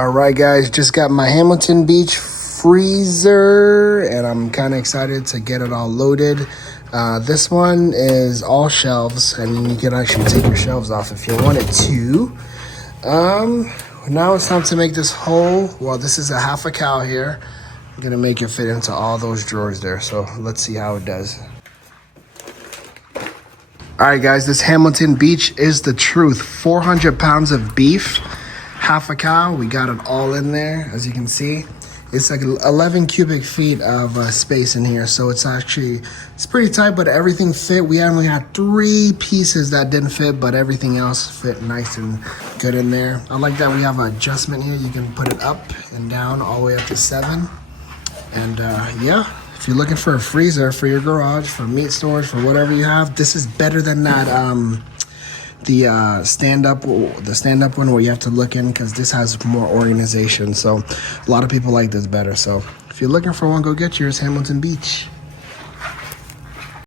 All right, guys, just got my Hamilton Beach freezer, and I'm kind of excited to get it all loaded. This one is all shelves, and you can actually take your shelves off if you wanted to. Now it's time to make this whole. Well, this is a half a cow here. I'm gonna make it fit into all those drawers there. So let's see how it does. All right, guys, this Hamilton Beach is the truth. 400 pounds of beef, half a cow. We got it all in there, as you can see. It's like 11 cubic feet of space in here, so it's pretty tight, but everything fit. We only had 3 pieces that didn't fit, but everything else fit nice and good in there. I like that we have an adjustment here. You can put it up and down all the way up to 7. And yeah, if you're looking for a freezer for your garage, for meat storage, for whatever you have, this is better than that the stand-up one where you have to look in, because this has more organization. So a lot of people like this better. So if you're looking for one, go get yours. Hamilton Beach.